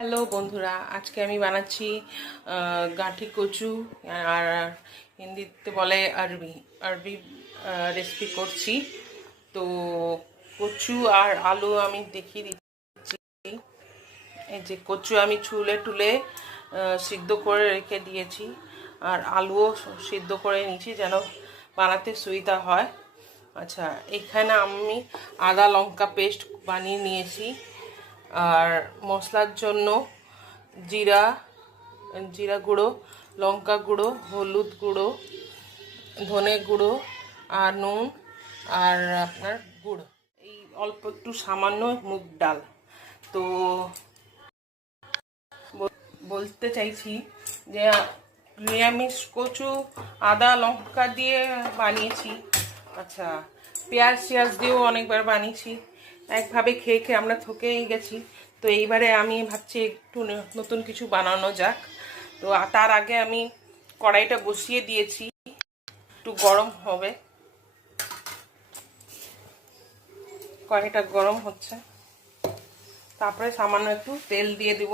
Hello বন্ধুরা, আজকে আমি বানাচ্ছি গাঁঠি কচু, আর হিন্দিতে বলে আরবি আরবি রেসিপি করছি। তো কচু আর আলু আমি দেখিয়ে দিচ্ছি। এই যে কচু আমি ছুলে টুলে সিদ্ধ করে রেখে দিয়েছি, আর আলুও সিদ্ধ করে নিয়েছি যেন বানাতে সুবিধা হয়। আচ্ছা, এখানে আমি আদা লঙ্কা পেস্ট বানিয়ে নিয়েছি। আর মশলার জন্য জিরা জিরা গুঁড়ো, লঙ্কা গুঁড়ো, হলুদ গুঁড়ো, ধনে গুঁড়ো, আর নুন, আর আপনার গুঁড়ো, এই অল্প একটু সামান্য মুগ ডাল। তো বলতে চাইছি যে নিরামিষ কচু আদা লঙ্কা দিয়ে বানিয়েছি। আচ্ছা, পেঁয়াজ দিয়েও অনেকবার বানিয়েছি, একভাবে খেয়ে খেয়ে আমরা থকেই গেছি। তো এইবারে আমি ভাবছি একটু নতুন কিছু বানানো যাক। তো তার আগে আমি কড়াইটা বসিয়ে দিয়েছি, একটু গরম হবে। কড়াইটা গরম হচ্ছে, তারপরে সামান্য একটু তেল দিয়ে দিব।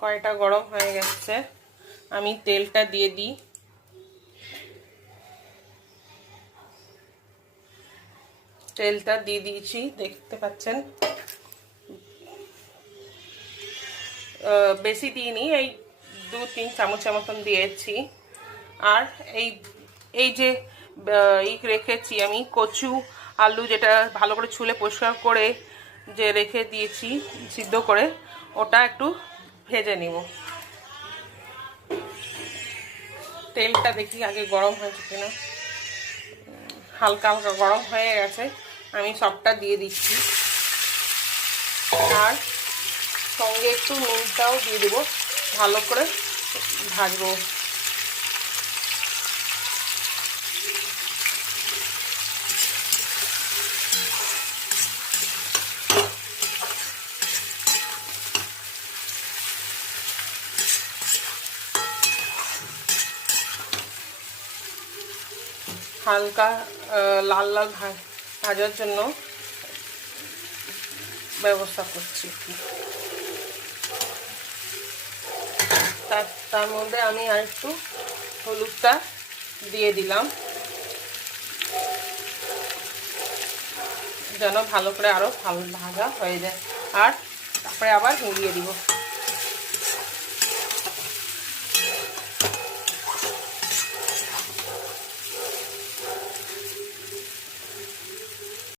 কড়াইটা গরম হয়ে গেছে, আমি তেলটা দিয়ে দিই। তেলটা দিয়ে দিয়েছি, দেখতে পাচ্ছেন। বেশি দিইনি, এই 2-3 চামচের মতন দিয়েছি। আর এই যে রেখেছি আমি কচু আলু, যেটা ভালো করে ছুলে পরিষ্কার করে যে রেখে দিয়েছি সিদ্ধ করে, ওটা একটু ভেজে নিব। তেলটা দেখি আগে গরম হয়েছে কিনা। হালকা হালকা গরম হয়ে গেছে, আমি সবটা দিয়ে দিচ্ছি। আর সঙ্গে একটু নুনটাও দিয়ে দেবো, ভালো করে ভাজবো। হালকা লাল লাল ভাজার জন্য ব্যবস্থা করছি। তার মধ্যে আমি আর একটু হলুদটা দিয়ে দিলাম, যেন ভালো করে আরো ভাজা হয়ে যায়। আর তারপরে আবার মিলিয়ে দিব।